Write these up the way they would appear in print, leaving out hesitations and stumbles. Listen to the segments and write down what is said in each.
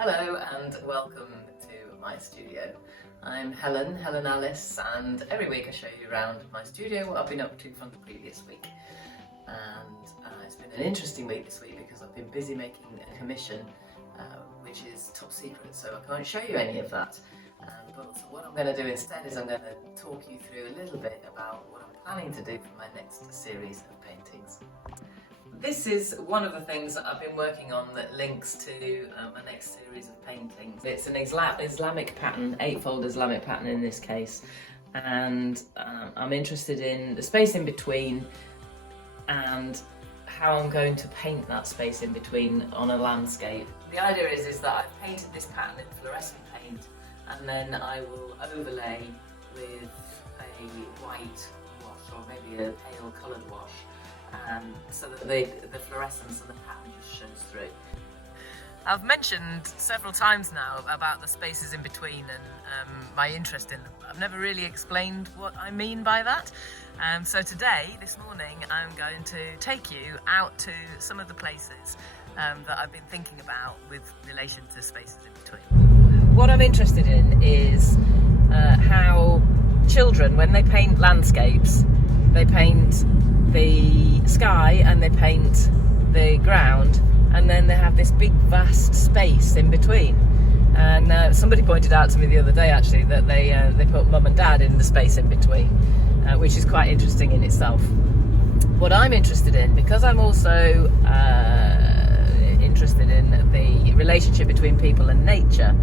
Hello and welcome to my studio. I'm Helen Alice, and every week I show you around my studio what I've been up to from the previous week. And it's been an interesting week this week because I've been busy making a commission which is top secret, so I can't show you any of that. But what I'm going to do instead is I'm going to talk you through a little bit about what I'm planning to do for my next series of paintings. This is one of the things that I've been working on that links to my next series of paintings. It's an Islamic pattern, 8-fold Islamic pattern in this case, and I'm interested in the space in between and how I'm going to paint that space in between on a landscape. The idea is that I've painted this pattern in fluorescent paint, and then I will overlay with a white wash or maybe a pale coloured wash, so that the fluorescence and the pattern just shows through. I've mentioned several times now about the spaces in between and my interest in them. I've never really explained what I mean by that. So today, this morning, I'm going to take you out to some of the places that I've been thinking about with relation to spaces in between. What I'm interested in is how children, when they paint landscapes, they paint the sky and they paint the ground, and then they have this big vast space in between. And somebody pointed out to me the other day actually that they put mum and dad in the space in between, which is quite interesting in itself. What I'm interested in, because I'm also interested in the relationship between people and nature,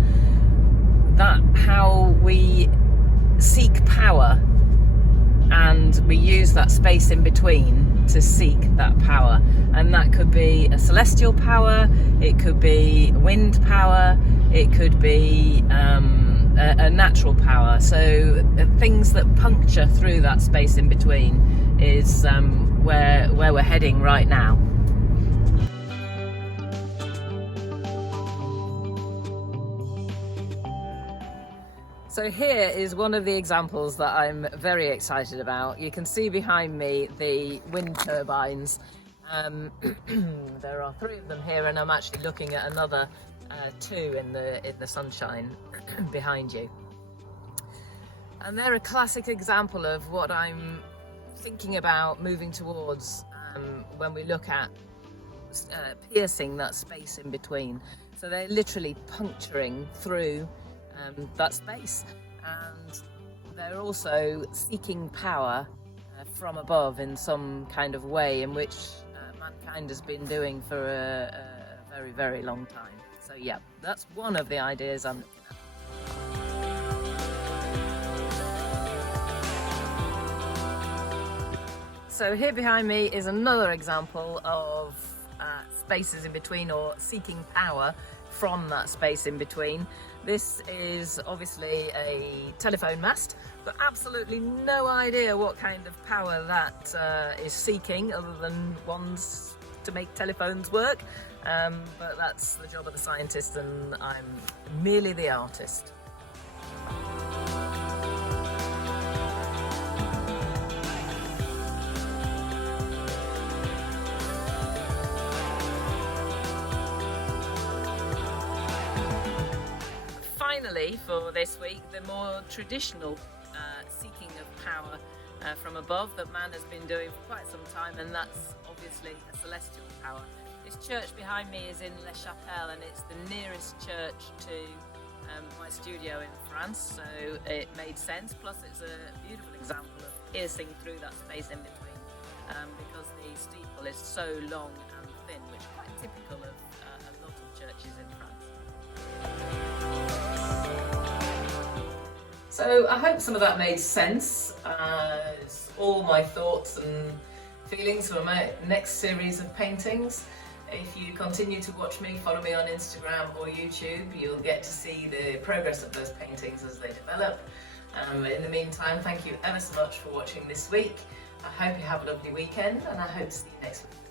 that how we seek power and we use that space in between to seek that power, and that could be a celestial power, it could be wind power, it could be a natural power. So things that puncture through that space in between is where we're heading right now. So here is one of the examples that I'm very excited about. You can see behind me the wind turbines. There are 3 of them here, and I'm actually looking at another 2 in the sunshine behind you. And they're a classic example of what I'm thinking about moving towards when we look at piercing that space in between. So they're literally puncturing through that space, and they're also seeking power from above in some kind of way, in which mankind has been doing for a very, very long time. So yeah, that's one of the ideas I'm looking at. So here behind me is another example of spaces in between, or seeking power from that space in between. This is obviously a telephone mast, but absolutely no idea what kind of power that is seeking, other than ones to make telephones work. But that's the job of the scientist, and I'm merely the artist. Finally, for this week, the more traditional seeking of power from above that man has been doing for quite some time, and that's obviously a celestial power. This church behind me is in La Chapelle, and it's the nearest church to my studio in France, so it made sense. Plus it's a beautiful example of piercing through that space in between, because the steeple is so long and thin, which is quite typical of a lot of churches in France. So I hope some of that made sense. It's all my thoughts and feelings for my next series of paintings. If you continue to watch me, follow me on Instagram or YouTube, you'll get to see the progress of those paintings as they develop. In the meantime, thank you ever so much for watching this week. I hope you have a lovely weekend, and I hope to see you next week.